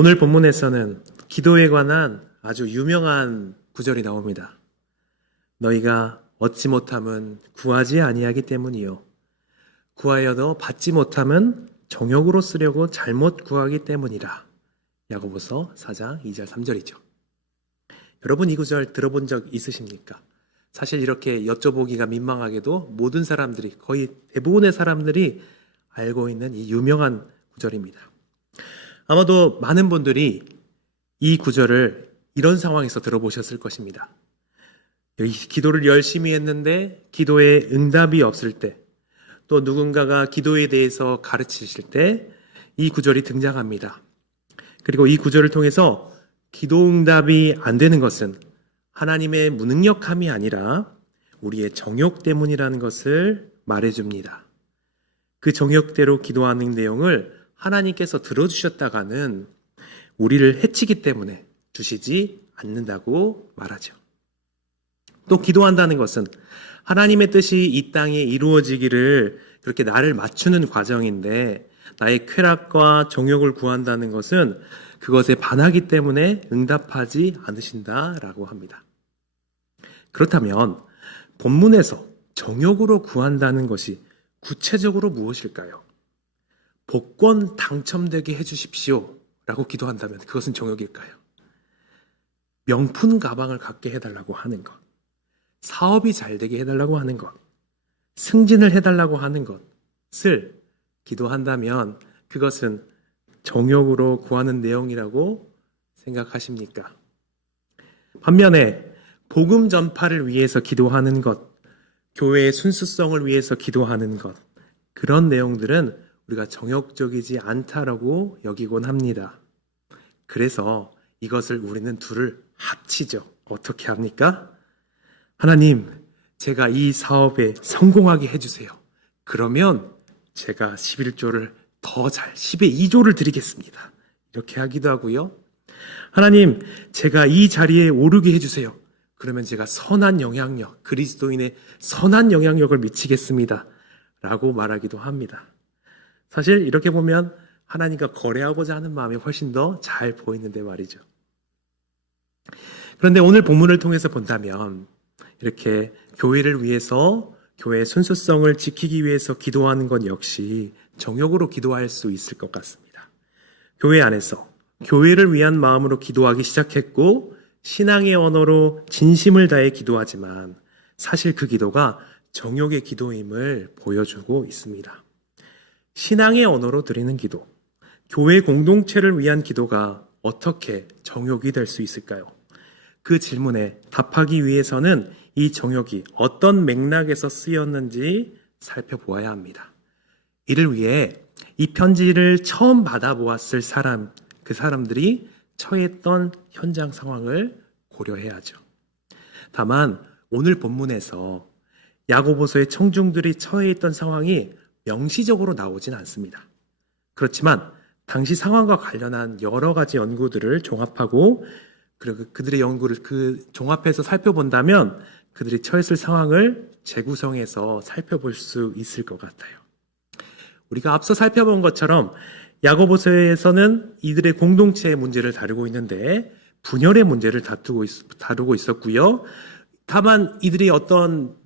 오늘 본문에서는 기도에 관한 아주 유명한 구절이 나옵니다. 너희가 얻지 못함은 구하지 아니하기 때문이요 구하여도 받지 못함은 정욕으로 쓰려고 잘못 구하기 때문이라. 야고보서 4장 2절 3절이죠. 여러분 이 구절 들어본 적 있으십니까? 사실 이렇게 여쭤보기가 민망하게도 모든 사람들이, 거의 대부분의 사람들이 알고 있는 이 유명한 구절입니다. 아마도 많은 분들이 이 구절을 이런 상황에서 들어보셨을 것입니다. 기도를 열심히 했는데 기도에 응답이 없을 때, 또 누군가가 기도에 대해서 가르치실 때 이 구절이 등장합니다. 그리고 이 구절을 통해서 기도 응답이 안 되는 것은 하나님의 무능력함이 아니라 우리의 정욕 때문이라는 것을 말해줍니다. 그 정욕대로 기도하는 내용을 하나님께서 들어주셨다가는 우리를 해치기 때문에 주시지 않는다고 말하죠. 또 기도한다는 것은 하나님의 뜻이 이 땅에 이루어지기를 그렇게 나를 맞추는 과정인데, 나의 쾌락과 정욕을 구한다는 것은 그것에 반하기 때문에 응답하지 않으신다라고 합니다. 그렇다면 본문에서 정욕으로 구한다는 것이 구체적으로 무엇일까요? 복권 당첨되게 해주십시오 라고 기도한다면 그것은 정욕일까요? 명품 가방을 갖게 해달라고 하는 것, 사업이 잘 되게 해달라고 하는 것, 승진을 해달라고 하는 것을 기도한다면 그것은 정욕으로 구하는 내용이라고 생각하십니까? 반면에 복음 전파를 위해서 기도하는 것, 교회의 순수성을 위해서 기도하는 것, 그런 내용들은 우리가 정욕적이지 않다라고 여기곤 합니다. 그래서 이것을 우리는 둘을 합치죠. 어떻게 합니까? 하나님, 제가 이 사업에 성공하게 해주세요. 그러면 제가 11조를 더 잘, 10의 2조를 드리겠습니다. 이렇게 하기도 하고요. 하나님, 제가 이 자리에 오르게 해주세요. 그러면 제가 선한 영향력, 그리스도인의 선한 영향력을 미치겠습니다. 라고 말하기도 합니다. 사실 이렇게 보면 하나님과 거래하고자 하는 마음이 훨씬 더 잘 보이는데 말이죠. 그런데 오늘 본문을 통해서 본다면 이렇게 교회를 위해서, 교회의 순수성을 지키기 위해서 기도하는 것 역시 정욕으로 기도할 수 있을 것 같습니다. 교회 안에서 교회를 위한 마음으로 기도하기 시작했고 신앙의 언어로 진심을 다해 기도하지만 사실 그 기도가 정욕의 기도임을 보여주고 있습니다. 신앙의 언어로 드리는 기도, 교회 공동체를 위한 기도가 어떻게 정욕이 될 수 있을까요? 그 질문에 답하기 위해서는 이 정욕이 어떤 맥락에서 쓰였는지 살펴보아야 합니다. 이를 위해 이 편지를 처음 받아보았을 사람, 그 사람들이 처했던 현장 상황을 고려해야죠. 다만 오늘 본문에서 야고보서의 청중들이 처해 있던 상황이 명시적으로 나오진 않습니다. 그렇지만 당시 상황과 관련한 여러 가지 연구들을 종합하고 그리고 그들의 연구를 종합해서 살펴본다면 그들이 처했을 상황을 재구성해서 살펴볼 수 있을 것 같아요. 우리가 앞서 살펴본 것처럼 야고보서에서는 이들의 공동체의 문제를 다루고 있는데 분열의 문제를 다루고 있었고요. 다만 이들이 어떤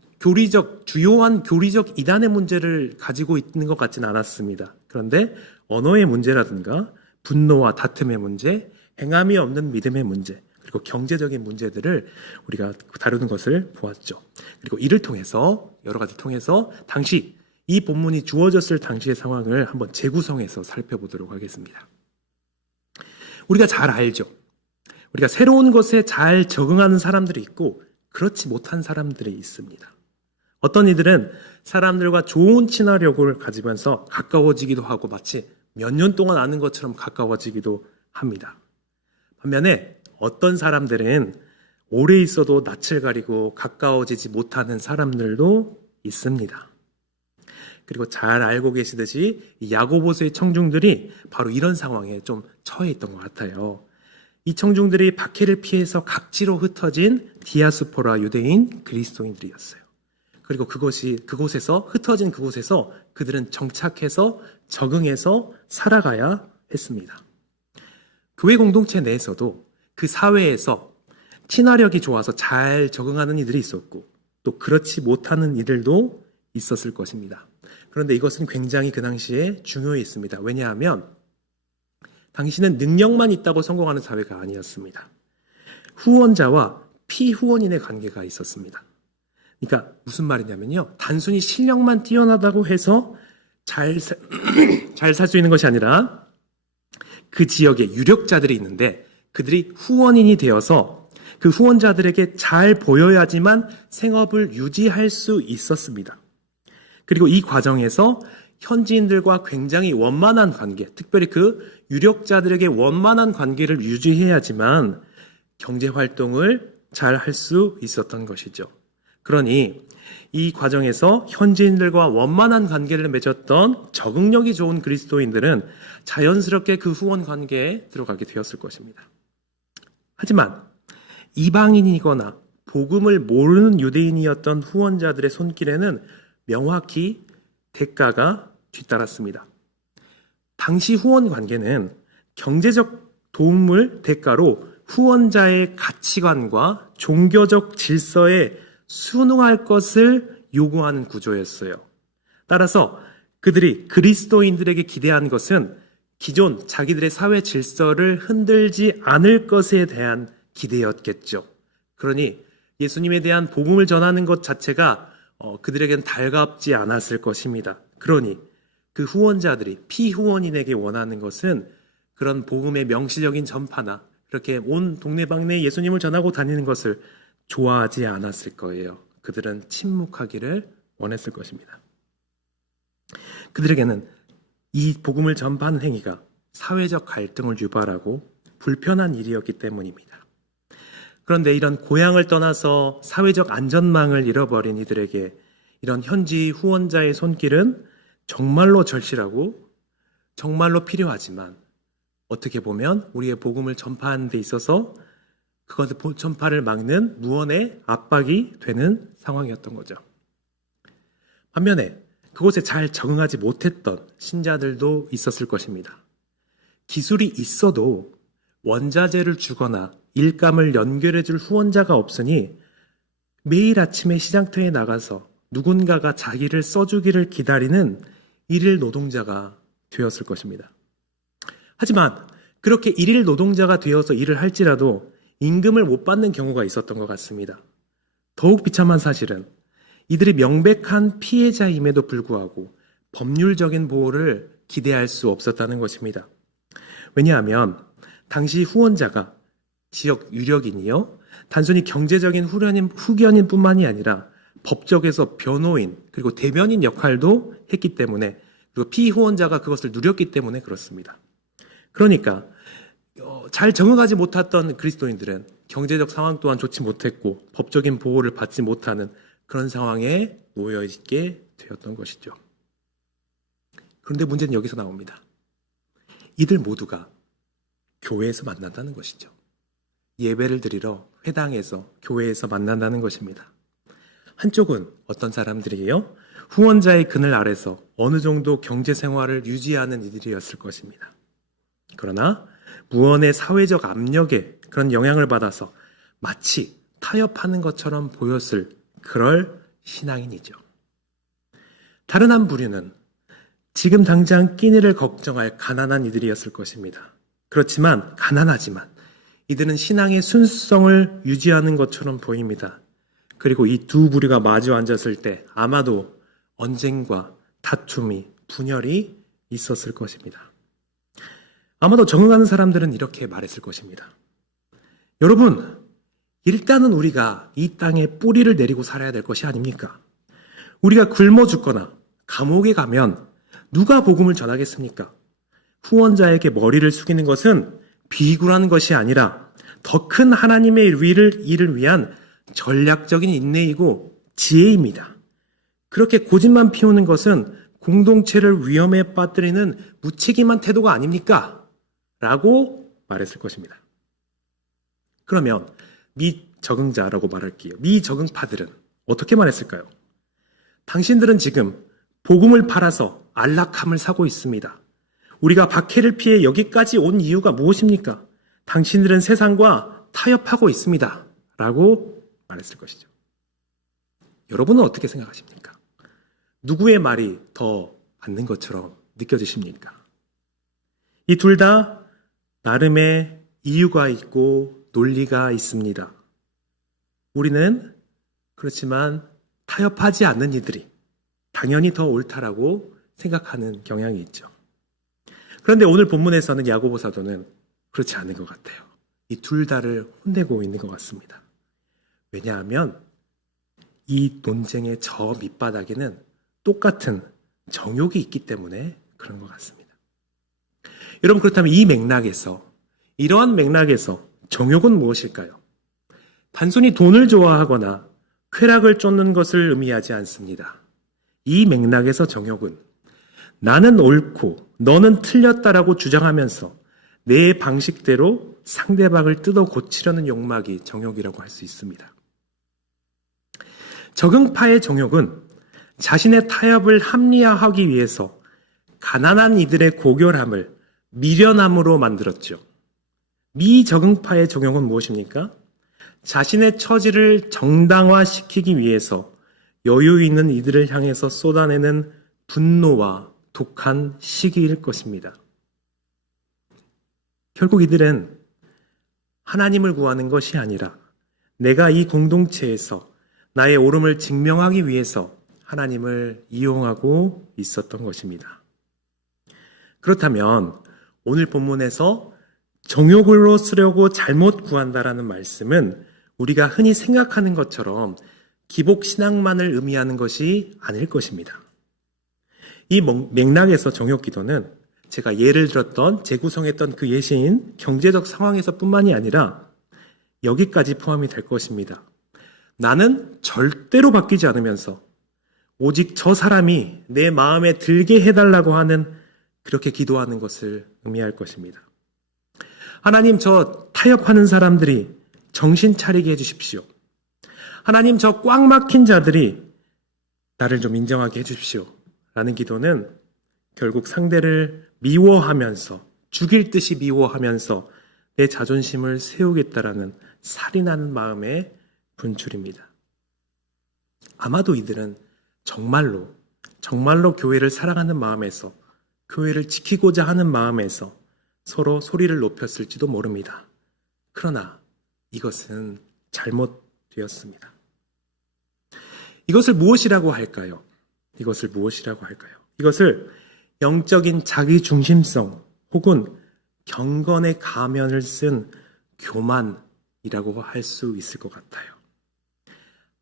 주요한 교리적 이단의 문제를 가지고 있는 것 같지는 않았습니다. 그런데 언어의 문제라든가 분노와 다툼의 문제, 행함이 없는 믿음의 문제, 그리고 경제적인 문제들을 우리가 다루는 것을 보았죠. 그리고 이를 통해서, 여러 가지 통해서 당시 이 본문이 주어졌을 당시의 상황을 한번 재구성해서 살펴보도록 하겠습니다. 우리가 잘 알죠. 우리가 새로운 것에 잘 적응하는 사람들이 있고 그렇지 못한 사람들이 있습니다. 어떤 이들은 사람들과 좋은 친화력을 가지면서 가까워지기도 하고 마치 몇 년 동안 아는 것처럼 가까워지기도 합니다. 반면에 어떤 사람들은 오래 있어도 낯을 가리고 가까워지지 못하는 사람들도 있습니다. 그리고 잘 알고 계시듯이 야고보서의 청중들이 바로 이런 상황에 좀 처해 있던 것 같아요. 이 청중들이 박해를 피해서 각지로 흩어진 디아스포라 유대인 그리스도인들이었어요. 그리고 흩어진 그곳에서 그들은 정착해서 적응해서 살아가야 했습니다. 교회 공동체 내에서도 그 사회에서 친화력이 좋아서 잘 적응하는 이들이 있었고 또 그렇지 못하는 이들도 있었을 것입니다. 그런데 이것은 굉장히 그 당시에 중요했습니다. 왜냐하면 당시는 능력만 있다고 성공하는 사회가 아니었습니다. 후원자와 피후원인의 관계가 있었습니다. 그러니까 무슨 말이냐면요. 단순히 실력만 뛰어나다고 해서 잘 살 수 있는 것이 아니라 그 지역에 유력자들이 있는데 그들이 후원인이 되어서 그 후원자들에게 잘 보여야지만 생업을 유지할 수 있었습니다. 그리고 이 과정에서 현지인들과 굉장히 원만한 관계, 특별히 그 유력자들에게 원만한 관계를 유지해야지만 경제활동을 잘 할 수 있었던 것이죠. 그러니 이 과정에서 현지인들과 원만한 관계를 맺었던 적응력이 좋은 그리스도인들은 자연스럽게 그 후원 관계에 들어가게 되었을 것입니다. 하지만 이방인이거나 복음을 모르는 유대인이었던 후원자들의 손길에는 명확히 대가가 뒤따랐습니다. 당시 후원 관계는 경제적 도움을 대가로 후원자의 가치관과 종교적 질서에 순응할 것을 요구하는 구조였어요. 따라서 그들이 그리스도인들에게 기대한 것은 기존 자기들의 사회 질서를 흔들지 않을 것에 대한 기대였겠죠. 그러니 예수님에 대한 복음을 전하는 것 자체가 그들에겐 달갑지 않았을 것입니다. 그러니 그 후원자들이 피후원인에게 원하는 것은 그런 복음의 명시적인 전파나 그렇게 온 동네방네 예수님을 전하고 다니는 것을 좋아하지 않았을 거예요. 그들은 침묵하기를 원했을 것입니다. 그들에게는 이 복음을 전파하는 행위가 사회적 갈등을 유발하고 불편한 일이었기 때문입니다. 그런데 이런 고향을 떠나서 사회적 안전망을 잃어버린 이들에게 이런 현지 후원자의 손길은 정말로 절실하고 정말로 필요하지만 어떻게 보면 우리의 복음을 전파하는 데 있어서 그것의 전파를 막는 무언의 압박이 되는 상황이었던 거죠. 반면에 그곳에 잘 적응하지 못했던 신자들도 있었을 것입니다. 기술이 있어도 원자재를 주거나 일감을 연결해 줄 후원자가 없으니 매일 아침에 시장터에 나가서 누군가가 자기를 써주기를 기다리는 일일 노동자가 되었을 것입니다. 하지만 그렇게 일일 노동자가 되어서 일을 할지라도 임금을 못 받는 경우가 있었던 것 같습니다. 더욱 비참한 사실은 이들이 명백한 피해자임에도 불구하고 법률적인 보호를 기대할 수 없었다는 것입니다. 왜냐하면 당시 후원자가 지역 유력인이요, 단순히 경제적인 후견인뿐만이 아니라 법적에서 변호인 그리고 대변인 역할도 했기 때문에, 그리고 피후원자가 그것을 누렸기 때문에 그렇습니다. 그러니까 잘 적응하지 못했던 그리스도인들은 경제적 상황 또한 좋지 못했고 법적인 보호를 받지 못하는 그런 상황에 놓여 있게 되었던 것이죠. 그런데 문제는 여기서 나옵니다. 이들 모두가 교회에서 만난다는 것이죠. 예배를 드리러 회당에서 교회에서 만난다는 것입니다. 한쪽은 어떤 사람들이에요? 후원자의 그늘 아래서 어느 정도 경제 생활을 유지하는 이들이었을 것입니다. 그러나 무언의 사회적 압력에 그런 영향을 받아서 마치 타협하는 것처럼 보였을 그럴 신앙인이죠. 다른 한 부류는 지금 당장 끼니를 걱정할 가난한 이들이었을 것입니다. 그렇지만 가난하지만 이들은 신앙의 순수성을 유지하는 것처럼 보입니다. 그리고 이 두 부류가 마주 앉았을 때 아마도 언쟁과 다툼이, 분열이 있었을 것입니다. 아마도 적응하는 사람들은 이렇게 말했을 것입니다. 여러분, 일단은 우리가 이 땅에 뿌리를 내리고 살아야 될 것이 아닙니까? 우리가 굶어 죽거나 감옥에 가면 누가 복음을 전하겠습니까? 후원자에게 머리를 숙이는 것은 비굴한 것이 아니라 더 큰 하나님의 일을 위한 전략적인 인내이고 지혜입니다. 그렇게 고집만 피우는 것은 공동체를 위험에 빠뜨리는 무책임한 태도가 아닙니까? 라고 말했을 것입니다. 그러면 미적응자라고 말할게요. 미적응파들은 어떻게 말했을까요? 당신들은 지금 복음을 팔아서 안락함을 사고 있습니다. 우리가 박해를 피해 여기까지 온 이유가 무엇입니까? 당신들은 세상과 타협하고 있습니다. 라고 말했을 것이죠. 여러분은 어떻게 생각하십니까? 누구의 말이 더 맞는 것처럼 느껴지십니까? 이 둘 다 나름의 이유가 있고 논리가 있습니다. 우리는 그렇지만 타협하지 않는 이들이 당연히 더 옳다라고 생각하는 경향이 있죠. 그런데 오늘 본문에서는 야고보 사도는 그렇지 않은 것 같아요. 이 둘 다를 혼내고 있는 것 같습니다. 왜냐하면 이 논쟁의 저 밑바닥에는 똑같은 정욕이 있기 때문에 그런 것 같습니다. 여러분, 그렇다면 이러한 맥락에서 정욕은 무엇일까요? 단순히 돈을 좋아하거나 쾌락을 쫓는 것을 의미하지 않습니다. 이 맥락에서 정욕은 나는 옳고 너는 틀렸다라고 주장하면서 내 방식대로 상대방을 뜯어 고치려는 욕망이 정욕이라고 할 수 있습니다. 적응파의 정욕은 자신의 타협을 합리화하기 위해서 가난한 이들의 고결함을 미련함으로 만들었죠. 미적응파의 정욕은 무엇입니까? 자신의 처지를 정당화시키기 위해서 여유 있는 이들을 향해서 쏟아내는 분노와 독한 시기일 것입니다. 결국 이들은 하나님을 구하는 것이 아니라 내가 이 공동체에서 나의 옳음을 증명하기 위해서 하나님을 이용하고 있었던 것입니다. 그렇다면 오늘 본문에서 정욕으로 쓰려고 잘못 구한다라는 말씀은 우리가 흔히 생각하는 것처럼 기복신앙만을 의미하는 것이 아닐 것입니다. 이 맥락에서 정욕기도는 제가 예를 들었던 재구성했던 그 예시인 경제적 상황에서 뿐만이 아니라 여기까지 포함이 될 것입니다. 나는 절대로 바뀌지 않으면서 오직 저 사람이 내 마음에 들게 해달라고 하는 그렇게 기도하는 것을 의미할 것입니다. 하나님, 저 타협하는 사람들이 정신 차리게 해주십시오. 하나님, 저 꽉 막힌 자들이 나를 좀 인정하게 해주십시오. 라는 기도는 결국 상대를 미워하면서 죽일 듯이 미워하면서 내 자존심을 세우겠다라는 살인하는 마음의 분출입니다. 아마도 이들은 정말로 교회를 사랑하는 마음에서 교회를 지키고자 하는 마음에서 서로 소리를 높였을지도 모릅니다. 그러나 이것은 잘못되었습니다. 이것을 무엇이라고 할까요? 이것을 영적인 자기중심성 혹은 경건의 가면을 쓴 교만이라고 할 수 있을 것 같아요.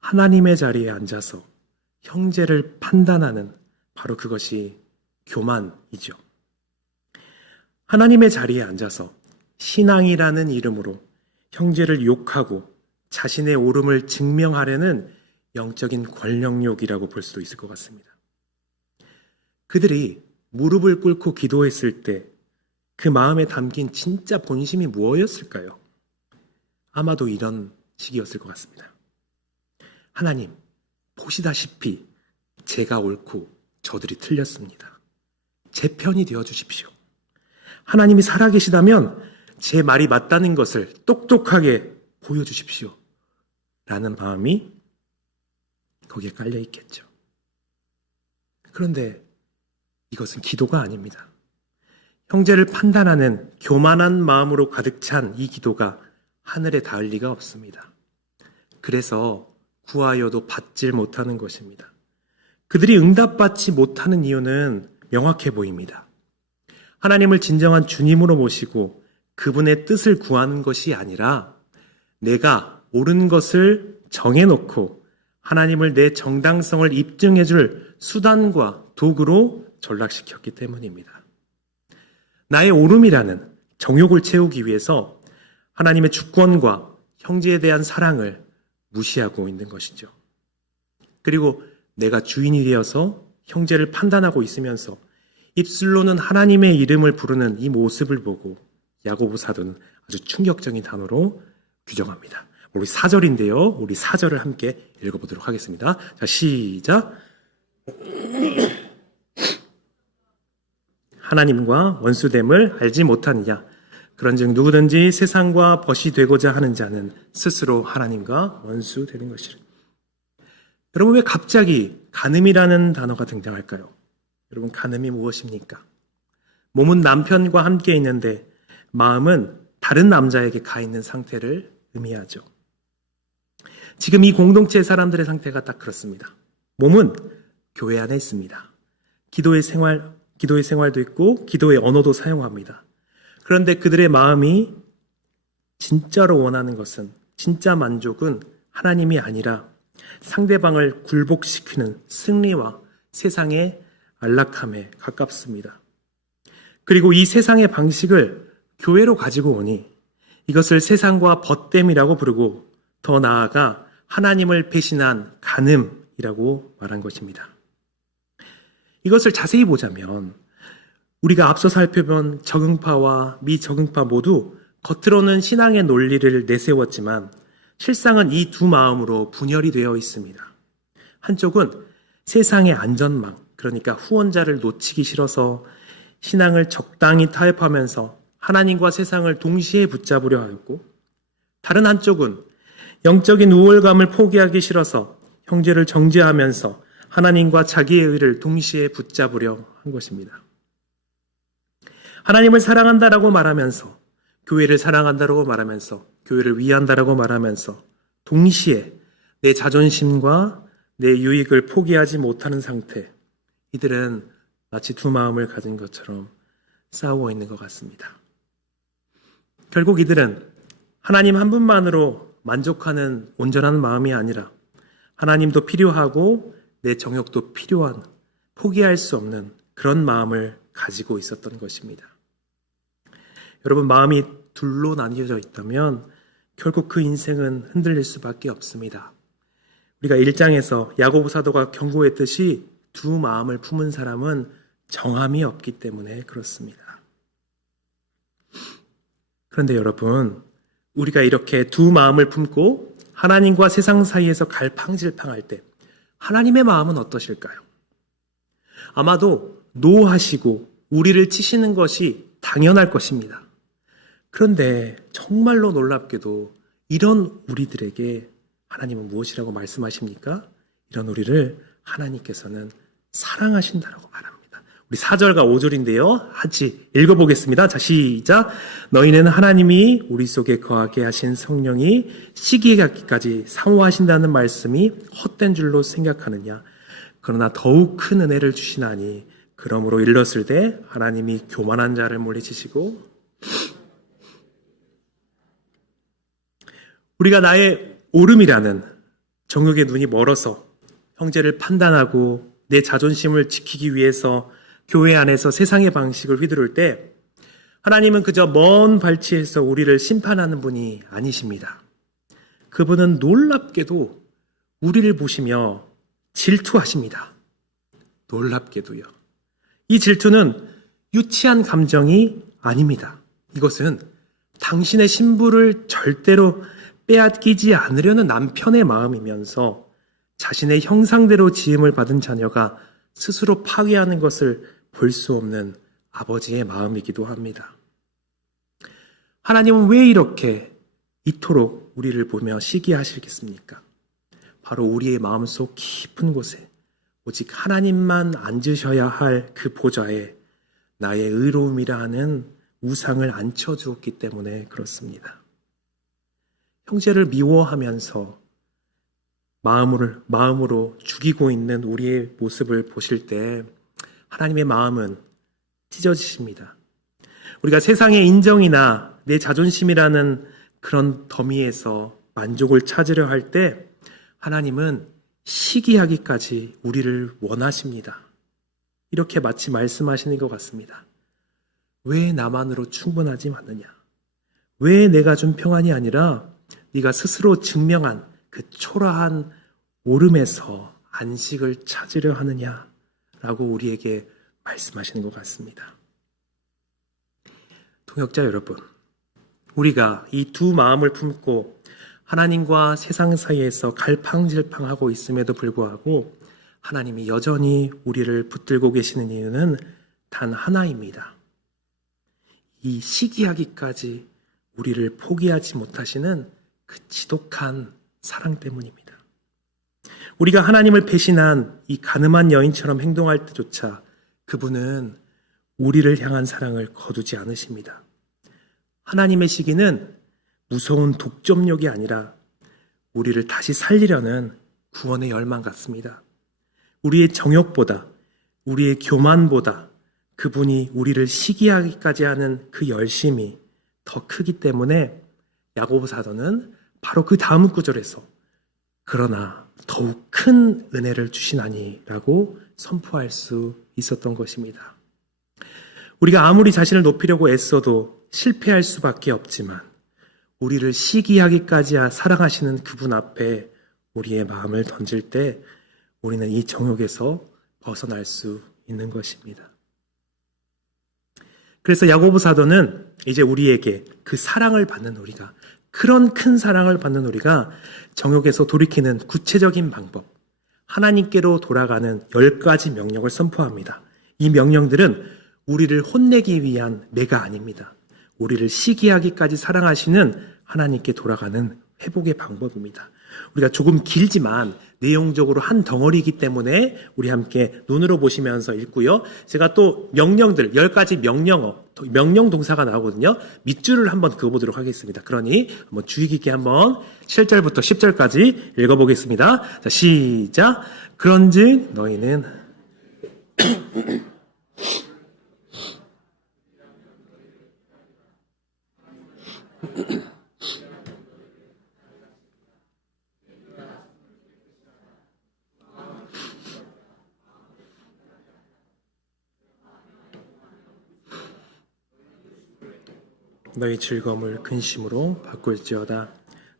하나님의 자리에 앉아서 형제를 판단하는 바로 그것이 교만이죠. 하나님의 자리에 앉아서 신앙이라는 이름으로 형제를 욕하고 자신의 옳음을 증명하려는 영적인 권력욕이라고 볼 수도 있을 것 같습니다. 그들이 무릎을 꿇고 기도했을 때 그 마음에 담긴 진짜 본심이 무엇이었을까요? 아마도 이런 식이었을 것 같습니다. 하나님, 보시다시피 제가 옳고 저들이 틀렸습니다. 제 편이 되어 주십시오. 하나님이 살아계시다면 제 말이 맞다는 것을 똑똑하게 보여주십시오. 라는 마음이 거기에 깔려 있겠죠. 그런데 이것은 기도가 아닙니다. 형제를 판단하는 교만한 마음으로 가득 찬 이 기도가 하늘에 닿을 리가 없습니다. 그래서 구하여도 받질 못하는 것입니다. 그들이 응답받지 못하는 이유는 명확해 보입니다. 하나님을 진정한 주님으로 모시고 그분의 뜻을 구하는 것이 아니라 내가 옳은 것을 정해놓고 하나님을 내 정당성을 입증해줄 수단과 도구로 전락시켰기 때문입니다. 나의 옳음이라는 정욕을 채우기 위해서 하나님의 주권과 형제에 대한 사랑을 무시하고 있는 것이죠. 그리고 내가 주인이 되어서 형제를 판단하고 있으면서 입술로는 하나님의 이름을 부르는 이 모습을 보고 야고보 사도는 아주 충격적인 단어로 규정합니다. 우리 4절인데요. 우리 4절을 함께 읽어보도록 하겠습니다. 자, 시작. 하나님과 원수됨을 알지 못하느냐? 그런즉 누구든지 세상과 벗이 되고자 하는 자는 스스로 하나님과 원수 되는 것이라. 여러분, 왜 갑자기 간음이라는 단어가 등장할까요? 여러분, 간음이 무엇입니까? 몸은 남편과 함께 있는데 마음은 다른 남자에게 가 있는 상태를 의미하죠. 지금 이 공동체의 사람들의 상태가 딱 그렇습니다. 몸은 교회 안에 있습니다. 기도의 생활도 있고 기도의 언어도 사용합니다. 그런데 그들의 마음이 진짜로 원하는 것은, 진짜 만족은 하나님이 아니라 상대방을 굴복시키는 승리와 세상의 안락함에 가깝습니다. 그리고 이 세상의 방식을 교회로 가지고 오니 이것을 세상과 벗됨이라고 부르고, 더 나아가 하나님을 배신한 간음이라고 말한 것입니다. 이것을 자세히 보자면 우리가 앞서 살펴본 적응파와 미적응파 모두 겉으로는 신앙의 논리를 내세웠지만 실상은 이 두 마음으로 분열이 되어 있습니다. 한쪽은 세상의 안전망, 그러니까 후원자를 놓치기 싫어서 신앙을 적당히 타협하면서 하나님과 세상을 동시에 붙잡으려 하였고, 다른 한쪽은 영적인 우월감을 포기하기 싫어서 형제를 정죄하면서 하나님과 자기의 의를 동시에 붙잡으려 한 것입니다. 하나님을 사랑한다라고 말하면서, 교회를 사랑한다라고 말하면서, 교회를 위한다라고 말하면서 동시에 내 자존심과 내 유익을 포기하지 못하는 상태, 이들은 마치 두 마음을 가진 것처럼 싸우고 있는 것 같습니다. 결국 이들은 하나님 한 분만으로 만족하는 온전한 마음이 아니라 하나님도 필요하고 내 정욕도 필요한, 포기할 수 없는 그런 마음을 가지고 있었던 것입니다. 여러분, 마음이 둘로 나뉘어져 있다면 결국 그 인생은 흔들릴 수밖에 없습니다. 우리가 1장에서 야고보 사도가 경고했듯이 두 마음을 품은 사람은 정함이 없기 때문에 그렇습니다. 그런데 여러분, 우리가 이렇게 두 마음을 품고 하나님과 세상 사이에서 갈팡질팡할 때 하나님의 마음은 어떠실까요? 아마도 노하시고 우리를 치시는 것이 당연할 것입니다. 그런데 정말로 놀랍게도 이런 우리들에게 하나님은 무엇이라고 말씀하십니까? 이런 우리를 하나님께서는 사랑하신다라고 말합니다. 우리 4절과 5절인데요. 같이 읽어보겠습니다. 자, 시작. 너희는 하나님이 우리 속에 거하게 하신 성령이 시기하기까지 사모하신다는 말씀이 헛된 줄로 생각하느냐? 그러나 더욱 큰 은혜를 주시나니 그러므로 일렀을 때 하나님이 교만한 자를 물리치시고, 우리가 나의 오름이라는 정욕의 눈이 멀어서 형제를 판단하고 내 자존심을 지키기 위해서 교회 안에서 세상의 방식을 휘두를 때 하나님은 그저 먼 발치에서 우리를 심판하는 분이 아니십니다. 그분은 놀랍게도 우리를 보시며 질투하십니다. 놀랍게도요. 이 질투는 유치한 감정이 아닙니다. 이것은 당신의 신부를 절대로 빼앗기지 않으려는 남편의 마음이면서 자신의 형상대로 지음을 받은 자녀가 스스로 파괴하는 것을 볼 수 없는 아버지의 마음이기도 합니다. 하나님은 왜 이렇게 이토록 우리를 보며 시기하시겠습니까? 바로 우리의 마음속 깊은 곳에 오직 하나님만 앉으셔야 할 그 보좌에 나의 의로움이라 하는 우상을 앉혀주었기 때문에 그렇습니다. 형제를 미워하면서 마음으로 죽이고 있는 우리의 모습을 보실 때 하나님의 마음은 찢어지십니다. 우리가 세상의 인정이나 내 자존심이라는 그런 더미에서 만족을 찾으려 할 때 하나님은 시기하기까지 우리를 원하십니다. 이렇게 마치 말씀하시는 것 같습니다. 왜 나만으로 충분하지 않느냐? 왜 내가 준 평안이 아니라 네가 스스로 증명한 그 초라한 오름에서 안식을 찾으려 하느냐라고 우리에게 말씀하시는 것 같습니다. 동역자 여러분, 우리가 이 두 마음을 품고 하나님과 세상 사이에서 갈팡질팡하고 있음에도 불구하고 하나님이 여전히 우리를 붙들고 계시는 이유는 단 하나입니다. 이 시기하기까지 우리를 포기하지 못하시는 그 지독한 사랑 때문입니다. 우리가 하나님을 배신한 이 가늠한 여인처럼 행동할 때조차 그분은 우리를 향한 사랑을 거두지 않으십니다. 하나님의 시기는 무서운 독점력이 아니라 우리를 다시 살리려는 구원의 열망 같습니다. 우리의 정욕보다, 우리의 교만보다 그분이 우리를 시기하기까지 하는 그 열심이 더 크기 때문에 야고보 사도는 바로 그 다음 구절에서 그러나 더욱 큰 은혜를 주시나니라고 선포할 수 있었던 것입니다. 우리가 아무리 자신을 높이려고 애써도 실패할 수밖에 없지만 우리를 시기하기까지 사랑하시는 그분 앞에 우리의 마음을 던질 때 우리는 이 정욕에서 벗어날 수 있는 것입니다. 그래서 야고보 사도는 이제 우리에게 그 사랑을 받는 우리가, 그런 큰 사랑을 받는 우리가 정욕에서 돌이키는 구체적인 방법, 하나님께로 돌아가는 10가지 명령을 선포합니다. 이 명령들은 우리를 혼내기 위한 매가 아닙니다. 우리를 시기하기까지 사랑하시는 하나님께 돌아가는 회복의 방법입니다. 우리가 조금 길지만 내용적으로 한 덩어리이기 때문에 우리 함께 눈으로 보시면서 읽고요. 제가 또 명령들, 10가지 명령 동사가 나오거든요. 밑줄을 한번 그어보도록 하겠습니다. 그러니 한번 주의 깊게 한번 7절부터 10절까지 읽어보겠습니다. 자, 시작. 그런즉 너희는 너희 즐거움을 근심으로 바꿀지어다.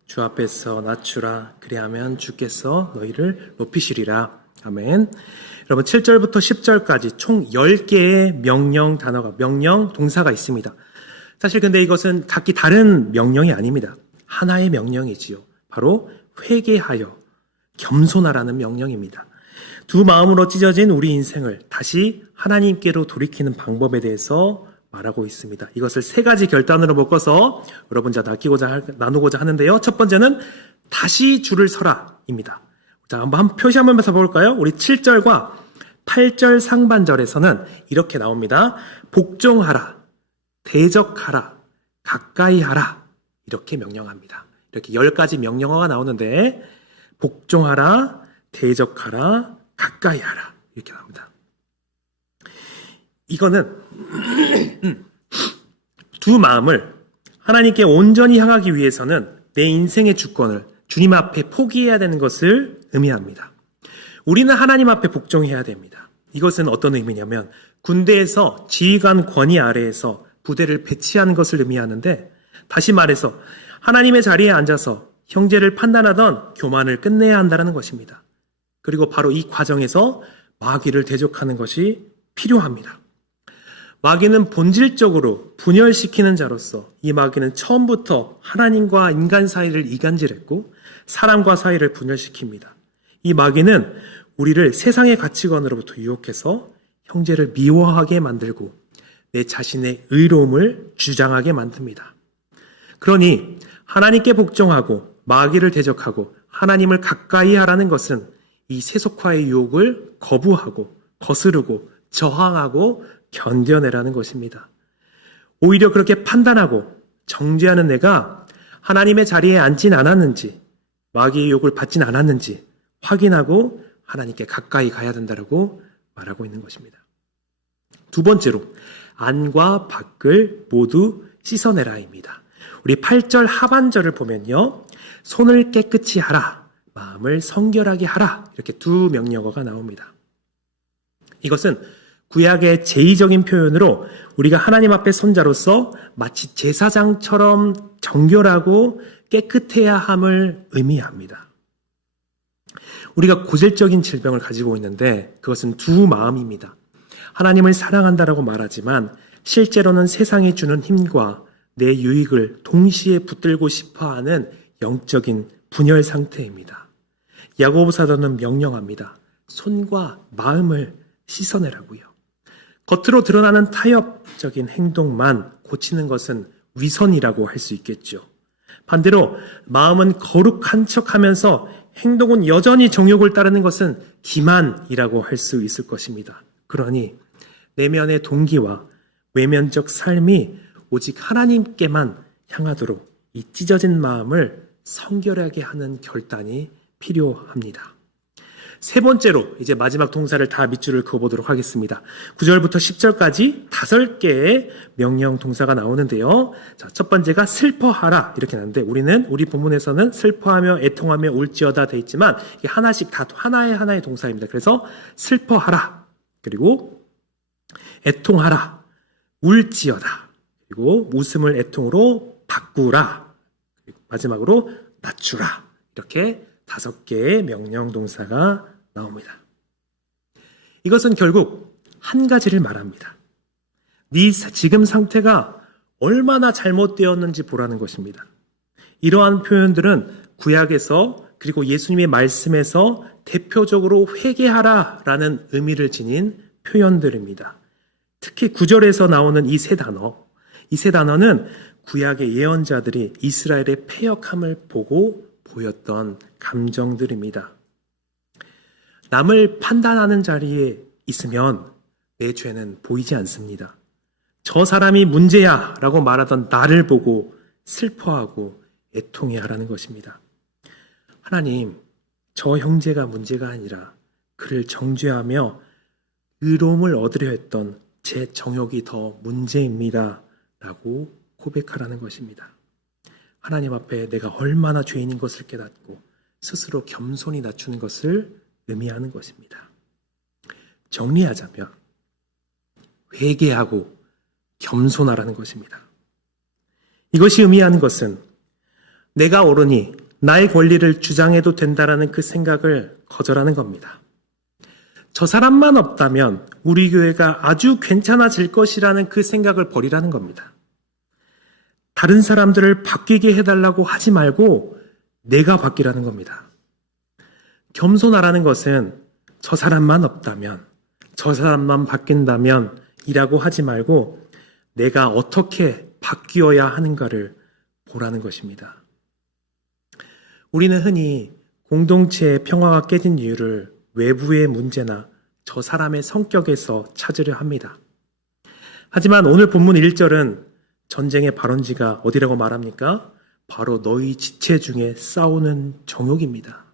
주 앞에서 낮추라. 그리하면 주께서 너희를 높이시리라. 아멘. 여러분 7절부터 10절까지 총 10개의 명령 단어가, 명령 동사가 있습니다. 사실 근데 이것은 각기 다른 명령이 아닙니다. 하나의 명령이지요. 바로 회개하여 겸손하라는 명령입니다. 두 마음으로 찢어진 우리 인생을 다시 하나님께로 돌이키는 방법에 대해서 말하고 있습니다. 이것을 3가지 결단으로 묶어서 여러분과 나누고자 하는데요. 첫 번째는 다시 줄을 서라입니다. 자, 한번 표시 한번 해볼까요? 우리 7절과 8절 상반절에서는 이렇게 나옵니다. 복종하라, 대적하라, 가까이 하라, 이렇게 명령합니다. 이렇게 10가지 명령어가 나오는데 복종하라, 대적하라, 가까이 하라, 이렇게 나옵니다. 이거는 두 마음을 하나님께 온전히 향하기 위해서는 내 인생의 주권을 주님 앞에 포기해야 되는 것을 의미합니다. 우리는 하나님 앞에 복종해야 됩니다. 이것은 어떤 의미냐면 군대에서 지휘관 권위 아래에서 부대를 배치하는 것을 의미하는데, 다시 말해서 하나님의 자리에 앉아서 형제를 판단하던 교만을 끝내야 한다는 것입니다. 그리고 바로 이 과정에서 마귀를 대적하는 것이 필요합니다. 마귀는 본질적으로 분열시키는 자로서 이 마귀는 처음부터 하나님과 인간 사이를 이간질했고 사람과 사이를 분열시킵니다. 이 마귀는 우리를 세상의 가치관으로부터 유혹해서 형제를 미워하게 만들고 내 자신의 의로움을 주장하게 만듭니다. 그러니 하나님께 복종하고 마귀를 대적하고 하나님을 가까이 하라는 것은 이 세속화의 유혹을 거부하고 거스르고 저항하고 견뎌내라는 것입니다. 오히려 그렇게 판단하고 정죄하는 내가 하나님의 자리에 앉진 않았는지, 마귀의 유혹을 받진 않았는지 확인하고 하나님께 가까이 가야 된다고 말하고 있는 것입니다. 두 번째로 안과 밖을 모두 씻어내라입니다. 우리 8절 하반절을 보면요, 손을 깨끗이 하라, 마음을 성결하게 하라, 이렇게 두 명령어가 나옵니다. 이것은 구약의 제의적인 표현으로 우리가 하나님 앞에 선자로서 마치 제사장처럼 정결하고 깨끗해야 함을 의미합니다. 우리가 고질적인 질병을 가지고 있는데 그것은 두 마음입니다. 하나님을 사랑한다라고 말하지만 실제로는 세상이 주는 힘과 내 유익을 동시에 붙들고 싶어하는 영적인 분열 상태입니다. 야고보 사도는 명령합니다. 손과 마음을 씻어내라고요. 겉으로 드러나는 타협적인 행동만 고치는 것은 위선이라고 할 수 있겠죠. 반대로 마음은 거룩한 척하면서 행동은 여전히 정욕을 따르는 것은 기만이라고 할 수 있을 것입니다. 그러니 내면의 동기와 외면적 삶이 오직 하나님께만 향하도록 이 찢어진 마음을 성결하게 하는 결단이 필요합니다. 세 번째로 이제 마지막 동사를 다 밑줄을 그어보도록 하겠습니다. 9절부터 10절까지 5개의 명령 동사가 나오는데요. 자, 첫 번째가 슬퍼하라 이렇게 나오는데 우리 본문에서는 슬퍼하며 애통하며 울지어다 돼 있지만 이게 하나씩 다 하나의 동사입니다. 그래서 슬퍼하라, 그리고 애통하라, 울지어다, 그리고 웃음을 애통으로 바꾸라, 그리고 마지막으로 낮추라, 이렇게 5개의 명령 동사가 나옵니다. 이것은 결국 한 가지를 말합니다. 네 지금 상태가 얼마나 잘못되었는지 보라는 것입니다. 이러한 표현들은 구약에서 그리고 예수님의 말씀에서 대표적으로 회개하라라는 의미를 지닌 표현들입니다. 특히 9절에서 나오는 이 세 단어는 구약의 예언자들이 이스라엘의 패역함을 보고 보였던 감정들입니다. 남을 판단하는 자리에 있으면 내 죄는 보이지 않습니다. 저 사람이 문제야 라고 말하던 나를 보고 슬퍼하고 애통해야 하라는 것입니다. 하나님, 저 형제가 문제가 아니라 그를 정죄하며 의로움을 얻으려 했던 제 정욕이 더 문제입니다 라고 고백하라는 것입니다. 하나님 앞에 내가 얼마나 죄인인 것을 깨닫고 스스로 겸손히 낮추는 것을 의미하는 것입니다. 정리하자면 회개하고 겸손하라는 것입니다. 이것이 의미하는 것은 내가 옳으니 나의 권리를 주장해도 된다라는 그 생각을 거절하는 겁니다. 저 사람만 없다면 우리 교회가 아주 괜찮아질 것이라는 그 생각을 버리라는 겁니다. 다른 사람들을 바뀌게 해달라고 하지 말고 내가 바뀌라는 겁니다. 겸손하라는 것은 저 사람만 없다면, 저 사람만 바뀐다면 이라고 하지 말고 내가 어떻게 바뀌어야 하는가를 보라는 것입니다. 우리는 흔히 공동체의 평화가 깨진 이유를 외부의 문제나 저 사람의 성격에서 찾으려 합니다. 하지만 오늘 본문 1절은 전쟁의 발원지가 어디라고 말합니까? 바로 너희 지체 중에 싸우는 정욕입니다.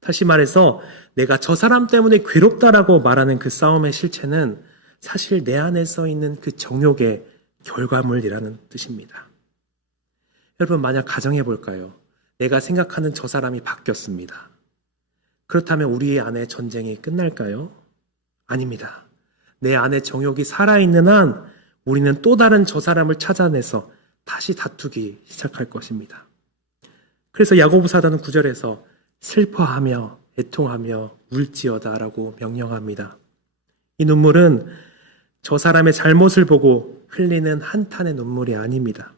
다시 말해서 내가 저 사람 때문에 괴롭다라고 말하는 그 싸움의 실체는 사실 내 안에서 있는 그 정욕의 결과물이라는 뜻입니다. 여러분, 만약 가정해 볼까요? 내가 생각하는 저 사람이 바뀌었습니다. 그렇다면 우리 안에 전쟁이 끝날까요? 아닙니다. 내 안에 정욕이 살아있는 한 우리는 또 다른 저 사람을 찾아내서 다시 다투기 시작할 것입니다. 그래서 야고보 사도는 9절에서 슬퍼하며 애통하며 울지어다라고 명령합니다. 이 눈물은 저 사람의 잘못을 보고 흘리는 한탄의 눈물이 아닙니다.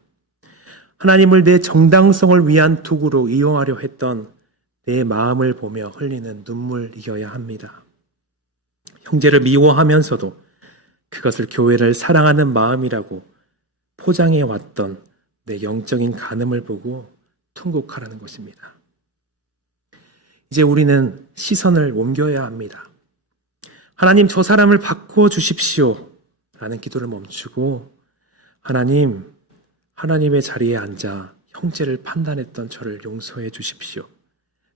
하나님을 내 정당성을 위한 도구로 이용하려 했던 내 마음을 보며 흘리는 눈물이어야 합니다. 형제를 미워하면서도 그것을 교회를 사랑하는 마음이라고 포장해 왔던 내 영적인 간음을 보고 통곡하라는 것입니다. 이제 우리는 시선을 옮겨야 합니다. 하나님, 저 사람을 바꾸어 주십시오 라는 기도를 멈추고 하나님, 하나님의 자리에 앉아 형제를 판단했던 저를 용서해 주십시오.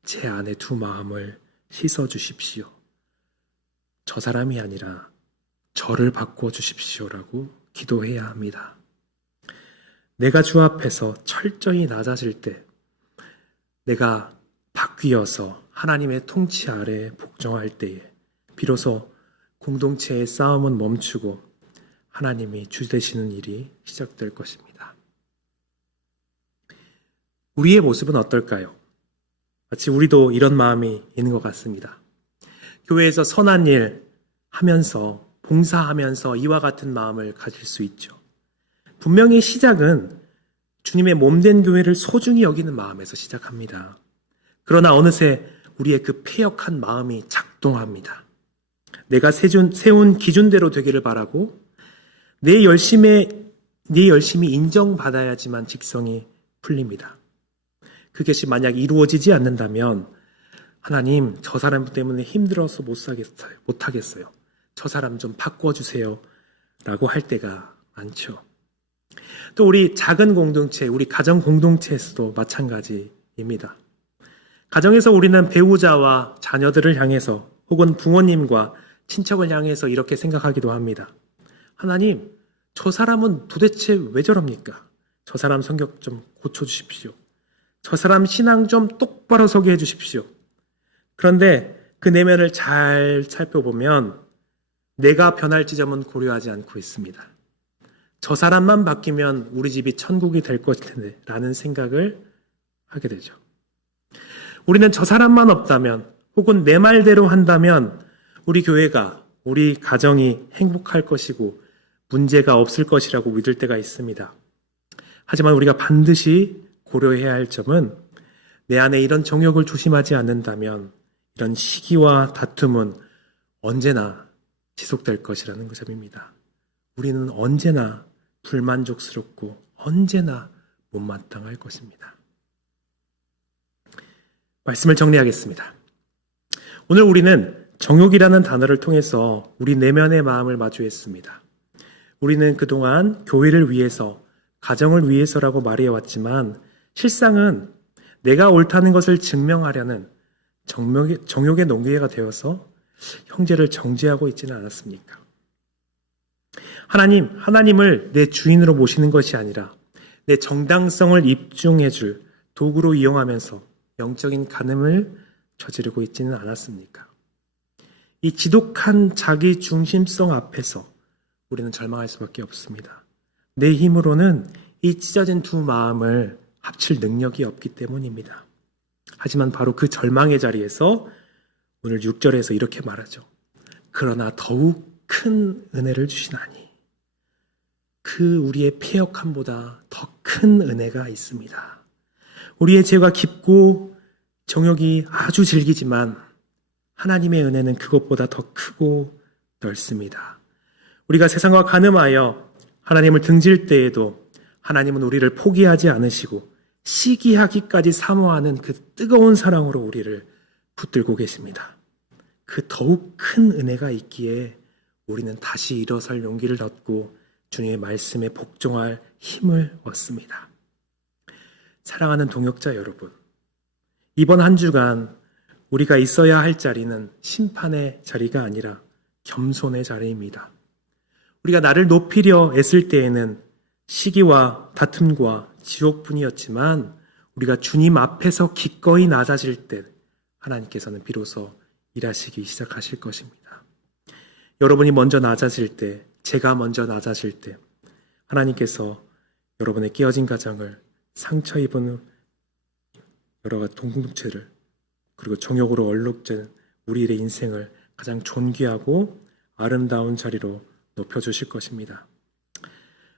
제 안에 두 마음을 씻어 주십시오. 저 사람이 아니라 저를 바꾸어 주십시오라고 기도해야 합니다. 내가 주 앞에서 철저히 낮아질 때 내가 바뀌어서 하나님의 통치 아래 복종할 때에 비로소 공동체의 싸움은 멈추고 하나님이 주 되시는 일이 시작될 것입니다. 우리의 모습은 어떨까요? 마치 우리도 이런 마음이 있는 것 같습니다. 교회에서 선한 일 하면서 봉사하면서 이와 같은 마음을 가질 수 있죠. 분명히 시작은 주님의 몸된 교회를 소중히 여기는 마음에서 시작합니다. 그러나 어느새 우리의 그 패역한 마음이 작동합니다. 내가 세운 기준대로 되기를 바라고 내 열심에 네 열심히 인정받아야지만 직성이 풀립니다. 그것이 만약 이루어지지 않는다면 하나님, 저 사람 때문에 힘들어서 못하겠어요. 저 사람 좀 바꿔주세요. 라고 할 때가 많죠. 또 우리 작은 공동체, 우리 가정 공동체에서도 마찬가지입니다. 가정에서 우리는 배우자와 자녀들을 향해서 혹은 부모님과 친척을 향해서 이렇게 생각하기도 합니다. 하나님, 저 사람은 도대체 왜 저럽니까? 저 사람 성격 좀 고쳐주십시오. 저 사람 신앙 좀 똑바로 서게 해주십시오. 그런데 그 내면을 잘 살펴보면 내가 변할 지점은 고려하지 않고 있습니다. 저 사람만 바뀌면 우리 집이 천국이 될 것일 텐데 라는 생각을 하게 되죠. 우리는 저 사람만 없다면 혹은 내 말대로 한다면 우리 교회가, 우리 가정이 행복할 것이고 문제가 없을 것이라고 믿을 때가 있습니다. 하지만 우리가 반드시 고려해야 할 점은 내 안에 이런 정욕을 조심하지 않는다면 이런 시기와 다툼은 언제나 지속될 것이라는 점입니다. 우리는 언제나 불만족스럽고 언제나 못마땅할 것입니다. 말씀을 정리하겠습니다. 오늘 우리는 정욕이라는 단어를 통해서 우리 내면의 마음을 마주했습니다. 우리는 그동안 교회를 위해서, 가정을 위해서라고 말해왔지만 실상은 내가 옳다는 것을 증명하려는 정욕의 농기가 되어서 형제를 정죄하고 있지는 않았습니까? 하나님을 내 주인으로 모시는 것이 아니라 내 정당성을 입증해줄 도구로 이용하면서 영적인 간음을 저지르고 있지는 않았습니까? 이 지독한 자기 중심성 앞에서 우리는 절망할 수밖에 없습니다. 내 힘으로는 이 찢어진 두 마음을 합칠 능력이 없기 때문입니다. 하지만 바로 그 절망의 자리에서 오늘 6절에서 이렇게 말하죠. 그러나 더욱 큰 은혜를 주시나니 그 우리의 패역함보다 더 큰 은혜가 있습니다. 우리의 죄가 깊고 정욕이 아주 질기지만 하나님의 은혜는 그것보다 더 크고 넓습니다. 우리가 세상과 간음하여 하나님을 등질 때에도 하나님은 우리를 포기하지 않으시고 시기하기까지 사모하는 그 뜨거운 사랑으로 우리를 붙들고 계십니다. 그 더욱 큰 은혜가 있기에 우리는 다시 일어설 용기를 얻고 주님의 말씀에 복종할 힘을 얻습니다. 사랑하는 동역자 여러분, 이번 한 주간 우리가 있어야 할 자리는 심판의 자리가 아니라 겸손의 자리입니다. 우리가 나를 높이려 애쓸 때에는 시기와 다툼과 지옥뿐이었지만 우리가 주님 앞에서 기꺼이 낮아질 때 하나님께서는 비로소 일하시기 시작하실 것입니다. 여러분이 먼저 낮아질 때, 제가 먼저 낮아질 때 하나님께서 여러분의 깨어진 가정을, 상처 입은 여러 가지 공동체를, 그리고 정욕으로 얼룩진 우리의 인생을 가장 존귀하고 아름다운 자리로 높여주실 것입니다.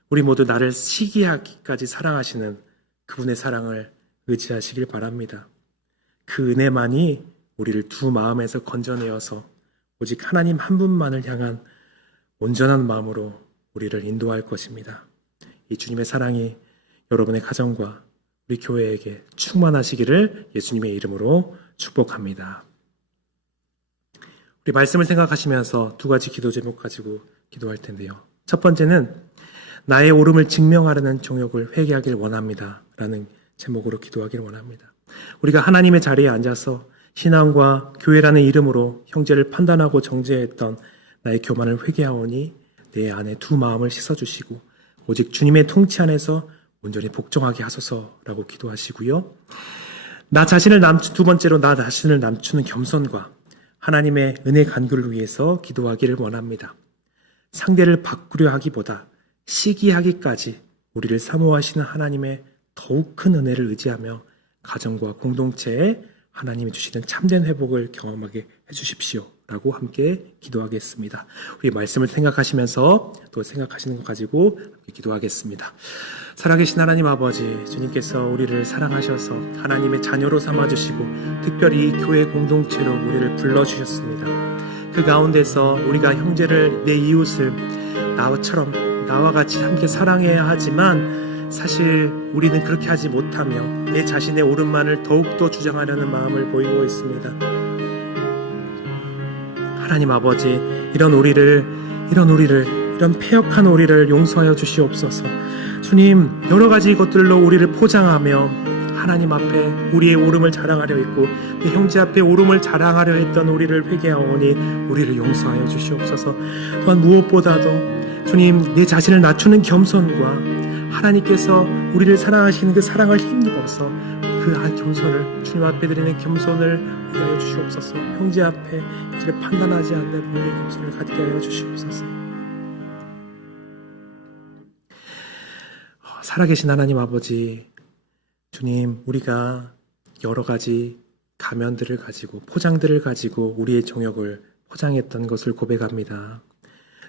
우리 모두 나를 시기하기까지 사랑하시는 그분의 사랑을 의지하시길 바랍니다. 그 은혜만이 우리를 두 마음에서 건져내어서 오직 하나님 한 분만을 향한 온전한 마음으로 우리를 인도할 것입니다. 이 주님의 사랑이 여러분의 가정과 우리 교회에게 충만하시기를 예수님의 이름으로 축복합니다. 우리 말씀을 생각하시면서 두 가지 기도 제목 가지고 기도할 텐데요. 첫 번째는 나의 옳음을 증명하려는 정욕을 회개하길 원합니다 라는 제목으로 기도하길 원합니다. 우리가 하나님의 자리에 앉아서 신앙과 교회라는 이름으로 형제를 판단하고 정죄했던 나의 교만을 회개하오니 내 안에 두 마음을 씻어주시고 오직 주님의 통치 안에서 온전히 복종하게 하소서라고 기도하시고요. 두 번째로 나 자신을 낮추는 겸손과 하나님의 은혜 간구를 위해서 기도하기를 원합니다. 상대를 바꾸려 하기보다 시기하기까지 우리를 사모하시는 하나님의 더욱 큰 은혜를 의지하며 가정과 공동체에 하나님이 주시는 참된 회복을 경험하게 해주십시오 라고 함께 기도하겠습니다. 우리 말씀을 생각하시면서 또 생각하시는 것 가지고 함께 기도하겠습니다. 살아계신 하나님 아버지, 주님께서 우리를 사랑하셔서 하나님의 자녀로 삼아주시고 특별히 교회 공동체로 우리를 불러주셨습니다. 그 가운데서 우리가 형제를, 내 이웃을 나처럼 나와 같이 함께 사랑해야 하지만 사실 우리는 그렇게 하지 못하며 내 자신의 옳음만을 더욱더 주장하려는 마음을 보이고 있습니다. 하나님 아버지, 이런 패역한 우리를 용서하여 주시옵소서. 주님, 여러 가지 것들로 우리를 포장하며 하나님 앞에 우리의 옳음을 자랑하려 했고 내 형제 앞에 옳음을 자랑하려 했던 우리를 회개하오니 우리를 용서하여 주시옵소서. 또한 무엇보다도 주님, 내 자신을 낮추는 겸손과 하나님께서 우리를 사랑하시는 그 사랑을 힘입어서 그 겸손을, 주님 앞에 드리는 겸손을 하여 주시옵소서. 형제 앞에 이를 판단하지 않는 우리의 겸손을 갖게 하여 주시옵소서. 살아계신 하나님 아버지, 주님, 우리가 여러 가지 가면들을 가지고 포장들을 가지고 우리의 정욕을 포장했던 것을 고백합니다.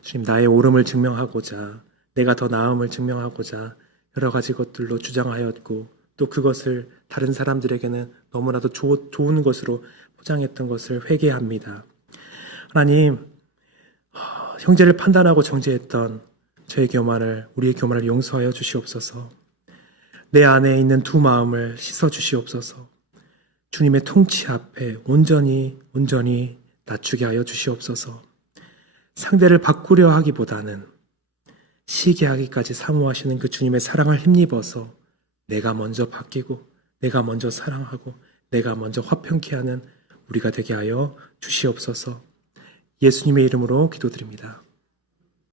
주님, 나의 옳음을 증명하고자, 내가 더 나음을 증명하고자 여러 가지 것들로 주장하였고 또 그것을 다른 사람들에게는 너무나도 좋은 것으로 포장했던 것을 회개합니다. 하나님, 형제를 판단하고 정죄했던 저의 교만을, 우리의 교만을 용서하여 주시옵소서. 내 안에 있는 두 마음을 씻어 주시옵소서. 주님의 통치 앞에 온전히 낮추게 하여 주시옵소서. 상대를 바꾸려 하기보다는 시기 하기까지 사모하시는 그 주님의 사랑을 힘입어서 내가 먼저 바뀌고 내가 먼저 사랑하고 내가 먼저 화평케 하는 우리가 되게 하여 주시옵소서. 예수님의 이름으로 기도드립니다.